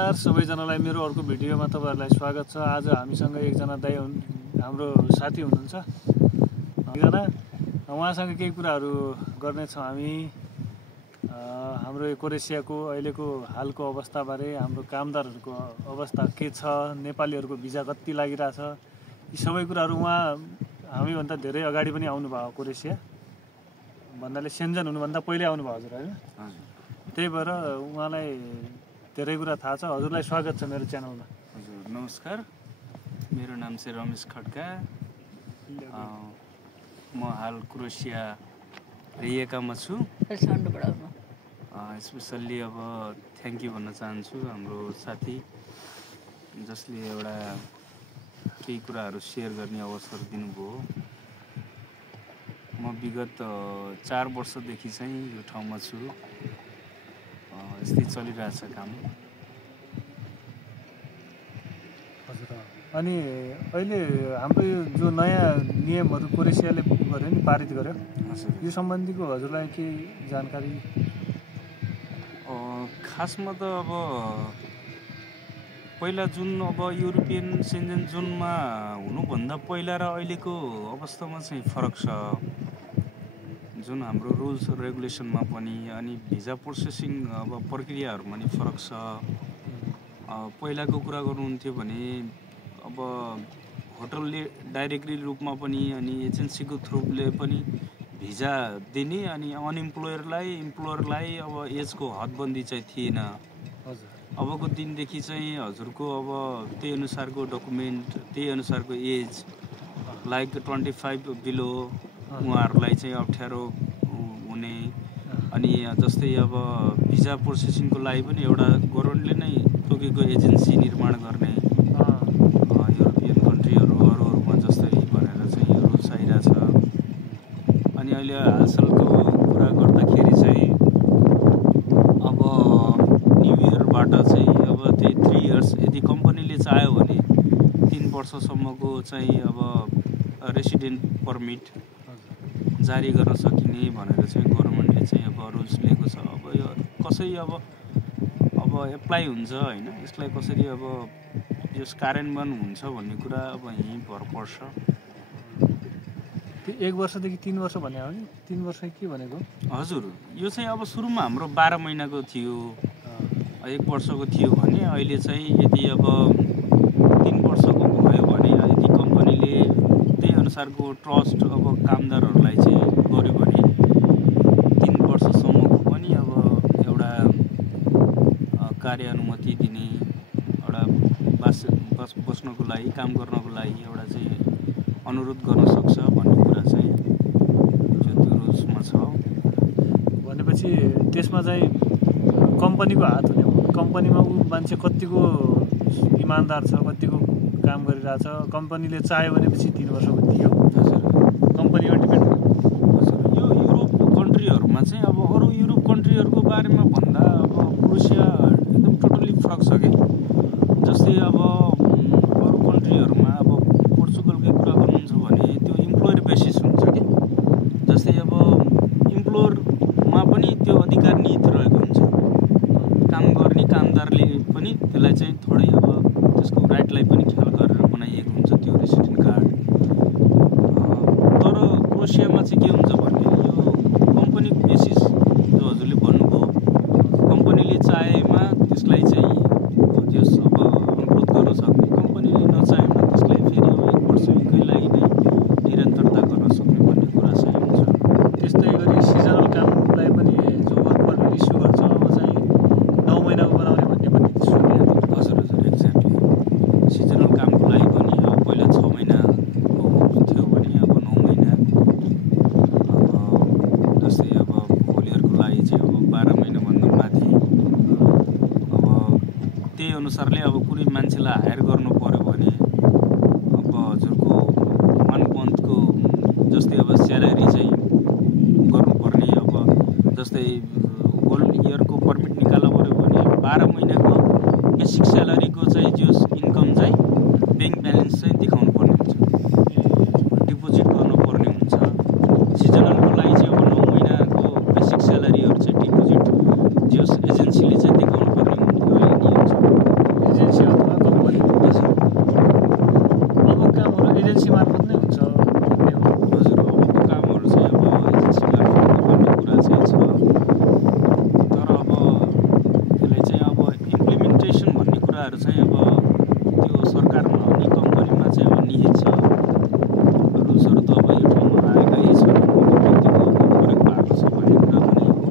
नमस्कार सबैजनालाई मेरो अर्को भिडियोमा तपाईहरुलाई स्वागत छ। आज हामीसँग एकजना दाइ हाम्रो साथी हुनुहुन्छ। एकजना उहाँसँग केही कुराहरु गर्ने छौं हामी। हाम्रो क्रोएसियाको अहिलेको हालको अवस्था बारे, हाम्रो कामदारहरुको अवस्था के छ, नेपालीहरुको भिजा कति लागिराछ, यी सबै कुराहरु उहाँ हामी भन्दा धेरै अगाडि पनि आउनु भयो क्रोएसिया भन्दाले सेन्जन हुनु भन्दा पहिले आउनु भयो हजुर हैन? त्यही भएर उहाँलाई धेरै कुरा थाहा छ। हजुरलाई स्वागत छ मेरो च्यानलमा। हजुर नमस्कार, मेरो नाम चाहिँ रमेश खड्का। म हाल क्रोएसिया रिएकामा छु। स्पेसल्ली अब थ्याङ्क यू भन्न चाहन्छु हाम्रो साथी जसले एउटा केही कुराहरू सेयर गर्ने अवसर दिनुभयो। म विगत 4 वर्षदेखि चाहिँ यो ठाउँमा छु। यस्तै चलिरहेछ काम। हजुर, अनि अहिले हाम्रो यो जो नयाँ नियमहरू क्रोएसियाले गर्यो नि, पारित गर्यो, यो सम्बन्धीको हजुरलाई के जानकारी? खासमा त अब पहिला जुन अब युरोपियन सेन्जन जोनमा हुनुभन्दा पहिला र अहिलेको अवस्थामा चाहिँ फरक छ। जुन हाम्रो रुल्स रेगुलेसनमा पनि अनि भिजा प्रोसेसिङ अब प्रक्रियाहरुमा पनि फरक छ। पहिलाको कुरा गर्नुहुन्थ्यो भने अब होटलले डाइरेक्टली रूपमा पनि अनि एजेन्सीको थ्रुले पनि भिजा दिने अनि इम्प्लोयरलाई अब एजको हदबन्दी चाहिँ थिएन। अबको दिनदेखि चाहिँ हजुरको अब त्यही अनुसारको डकुमेन्ट, त्यही अनुसारको एज लाइक 25 बिलो उहाँहरूलाई चाहिँ अप्ठ्यारो हुने। अनि जस्तै अब भिजा प्रोसेसिङको लागि पनि एउटा गभर्नमेन्टले नै तोकेको एजेन्सी निर्माण गर्ने युरोपियन कन्ट्रीहरू अरूमा जस्तै भनेर चाहिँ यो रुल्स आइरहेछ। अनि अहिले हालसालको कुरा गर्दाखेरि चाहिँ अब न्यू इयरबाट चाहिँ अब त्यही 3 इयर्स यदि कम्पनीले चाह्यो भने 3 वर्षसम्मको चाहिँ अब रेसिडेन्ट पर्मिट जारी गर्न सकिने भनेर चाहिँ गभर्नमेन्टले चाहिँ अब रुल्स ल्याएको छ। अब यो कसै अब एप्लाई हुन्छ हैन, यसलाई कसरी अब यस कार्यान्वयन हुन्छ भन्ने कुरा अब यही भर पर्छ। 1 वर्षदेखि 3 वर्ष भने हो नि? 3 वर्ष के भनेको? हजुर, यो चाहिँ अब सुरुमा हाम्रो 12 महिनाको थियो, 1 वर्षको थियो भने अहिले चाहिँ यदि अब 3 वर्षको भयो भने यदि कम्पनीले त्यही अनुसारको ट्रस्ट अब कामदारहरूलाई चाहिँ गर्यो भने 3 वर्षसम्मको पनि अब एउटा कार्य अनुमति दिने, एउटा बस्नको लागि, काम गर्नको लागि एउटा चाहिँ अनुरोध गर्न सक्छ भन्ने कुरा चाहिँ त्यो रुल्समा छ। भनेपछि त्यसमा चाहिँ कम्पनीको हात हुने हो। कम्पनीमा ऊ मान्छे कतिको इमानदार छ, कतिको काम गरिरहेछ, कम्पनीले चाह्यो भनेपछि 3 वर्ष दियो। कम्पनीमा डिपेन्ड। यो युरोप कन्ट्रीहरूमा चाहिँ अब अरू युरोप कन्ट्रीहरूको बारेमा भन्दा अब क्रोएसिया एकदम टोटली फरक छ कि। जस्तै अब अरू कन्ट्रीहरूमा अब पोर्चुगलकै कुरा गर्नुहुन्छ भने त्यो इम्प्लोयर बेसिस हुन्छ कि। जस्तै अब इम्प्लोयरमा पनि त्यो अधिकार निहित रहेको हुन्छ। काम गर्ने कामदारले पनि त्यसलाई चाहिँ थोरै अब त्यसको राइटलाई पनि ख्याल गरेर बनाइएको हुन्छ त्यो रेसिडेन्ट कार्ड। तर क्रोएसियामा चाहिँ के हुन्छ भने यो कम्पनी बेसिस जो हजुरले भन्नुभयो, कम्पनीले चाहेमा त्यसलाई चाहिँ जस अब अनुरोध गर्न सक्ने, कम्पनीले नचाहेमा त्यसलाई फेरि अब 1 वर्षकै लागि नै निरन्तरता गर्न सक्ने भन्ने कुरा चाहिँ हुन्छ। त्यस्तै गरी सिजनल कामलाई पनि जो वर्क परमिट इस्यु गर्छ अब चाहिँ 9 महिनाको बनाउने भन्ने पनि सुनिएको। हजुर एक्ज्याक्टली। सिजनल कामको लागि पनि अब पहिला 6 महिना थियो भने अब 9 महिना। अब जस्तै अब होलीहरूको लागि चाहिँ अब 12 महिनाभन्दा माथि। अब त्यही अनुसारले अब कुनै मान्छेलाई हायर गर्नु पर्यो भने अब हजुरको 1 मन्थको जस्तै अब स्यालेरी चाहिँ गर्नुपर्ने। अब जस्तै होल इयरको पर्मिट निकाल्नु पर्यो भने 12 महिनाको बेसिक स्यालेरीको चाहिँ जो इन्कम चाहिँ ब्याङ्क ब्यालेन्स चाहिँ देखाउनु पर्ने हुन्छ, डिपोजिट गर्नुपर्ने हुन्छ। सिजनलको लागि चाहिँ अब 9 महिनाको बेसिक स्यालेरीहरू चाहिँ डिपोजिट जो एजेन्सीले चाहिँ देखाउनु पर्ने हुन्छ। कुराहरू चाहिँ अब त्यो सरकारमा अनि कम्पनीमा चाहिँ अब निहित छ। रुल्सहरू त अब यो ठाउँमा आएकै छ, व्यक्तिको प्रयोग भएको छ भन्ने कुरा पनि हो।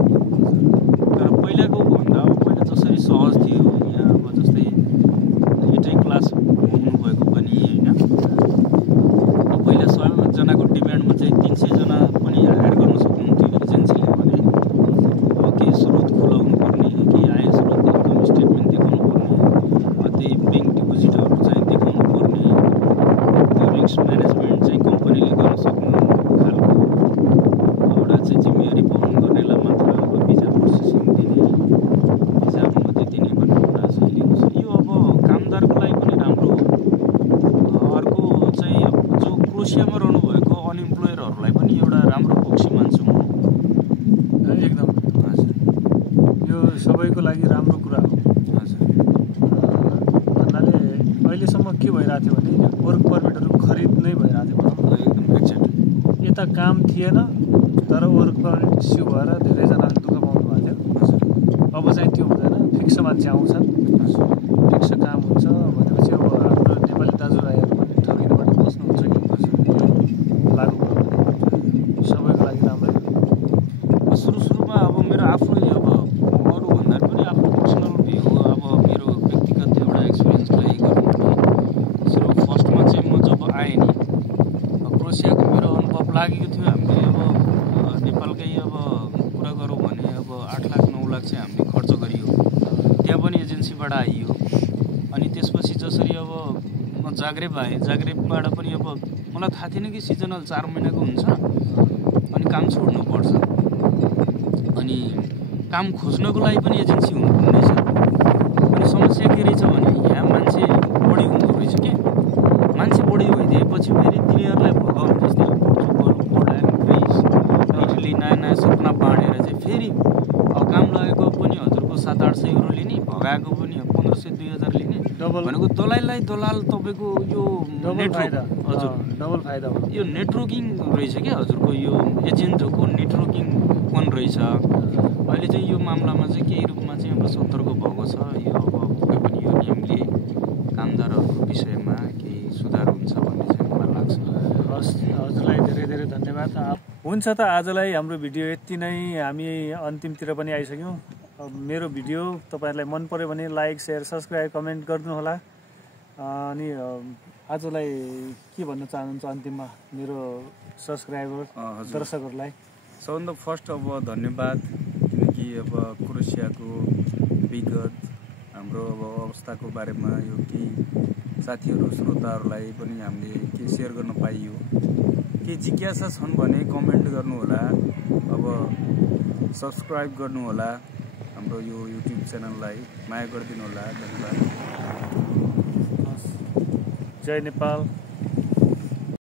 तर पहिलाको भन्दा अब पहिला जसरी सहज थियो, यहाँ अब जस्तै एउटै क्लास हुनुभएको पनि होइन, पहिला 100 जनाको डिमान्डमा चाहिँ 300 जना पनि हायर गर्न सक्नुहुन्थ्यो एजेन्सीले भने। अब केही स्रोत खुलाउनु पर्ने, केही आय स्रोत इन्कम स्टेटमेन्ट देखाउनु पर्ने, त्यही ब्याङ्क डिपोजिटहरू चाहिँ देखाउनु पर्ने, त्यो रिस्क म्यानेजमेन्ट चाहिँ कम्पनीले गर्न सक्नु खालको एउटा चाहिँ जिम्मेवारी पाउनु गर्नेलाई मात्र अब भिजा प्रोसेसिङ दिने, भिजा अनुमति दिने भन्ने कुरा चाहिँ लिएको छ। यो अब कामदारको लागि पनि राम्रो हो। अर्को चाहिँ जो क्रोसियामा रहनुभएको अनइम्प्लोयरहरूलाई पनि एउटा राम्रो पक्ष मान्छु म। एकदम हजुर, यो सबैको लागि राम्रो कुरा हो। हजुर, भन्नाले अहिलेसम्म के भइरहेको थियो भने वर्क पर्मिटहरू खरिद नै भइरहेको थियो। एकदम एक्ज्याक्टली। यता काम थिएन तर वर्क पर्मिट इस्यु भएर धेरैजनाले दुःख पाउनु भएको थियो। हजुर, अब चाहिँ त्यो हुँदैन, फिक्स मान्छे आउँछन्, हजुर, फिक्स काम हुन्छ भनेपछि अब हाम्रो नेपाली दाजुभाइहरू पनि ठगिनबाट बस्नुहुन्छ कि लागु भयो भने सबैको लागि राम्रै। सुरुमा अब मेरो आफ्नै अब अरूभन्दा पनि आफ्नो पर्सनल भ्यू हो। अब मेरो व्यक्तिगत एउटा एक्सपिरियन्सलाई गर्नु भने फर्स्टमा चाहिँ म जब आएँ नि, क्रोसियाको मेरो अनुभव लागेको थियो। हामीले अब नेपालकै अब कुरा गरौँ भने अब 8 लाख 9 लाख चाहिँ हामीले खर्च गरियो, त्यहाँ पनि एजेन्सीबाट आइयो। अनि त्यसपछि जसरी अब म जाग्रेब आएँ, जाग्रेबबाट पनि अब मलाई थाहा थिएन कि सिजनल 4 महिनाको हुन्छ अनि काम छोड्नुपर्छ। अनि काम खोज्नको लागि पनि एजेन्सी हुनुपर्ने रहेछ। अनि समस्या के रहेछ भने यहाँ मान्छे बढी हुँदो रहेछ के। मान्छे बढी भइदिएपछि फेरि तिनीहरूलाई भगाउनु, जस्तै पोर्चुगल, पोल्यान्ड, ग्रिस, इटली नयाँ सपना बाँडेर चाहिँ फेरि अब काम लागेको पनि हजुरको 700-800 युरो लिने, भगाएको पनि 1500-2000 लिने डबल भनेको दलाल तपाईँको यो डबल फाइदा। हजुर, डबल फाइदा हो। यो नेटवर्किङ रहेछ क्या हजुरको, यो एजेन्टहरूको नेटवर्किङ पनि रहेछ। अहिले चाहिँ यो मामलामा चाहिँ केही रूपमा चाहिँ अब सतर्क भएको छ। यो अब पक्कै पनि यो नियमले कामदारहरूको विषयमा केही सुधार हुन्छ भन्ने चाहिँ मलाई लाग्छ। हस्, हजुरलाई धेरै धेरै धन्यवाद। हुन्छ त आजलाई हाम्रो भिडियो यति नै, हामी अन्तिमतिर पनि आइसक्यौँ। मेरो भिडियो तपाईँहरूलाई मन पर्यो भने लाइक, सेयर, सब्सक्राइब, कमेन्ट गरिदिनुहोला। अनि आजलाई के भन्न चाहनुहुन्छ अन्तिममा मेरो सब्सक्राइबर दर्शकहरूलाई? सबभन्दा फर्स्ट अब धन्यवाद, किनकि अब क्रोसियाको विगत हाम्रो अब अवस्थाको बारेमा यो केही साथीहरू श्रोताहरूलाई पनि हामीले केही सेयर गर्न पाइयो। केही जिज्ञासा छन् भने कमेन्ट गर्नुहोला, अब सब्सक्राइब गर्नुहोला, हाम्रो यो युट्युब च्यानललाई माया गरिदिनु होला। धन्यवाद। जय नेपाल।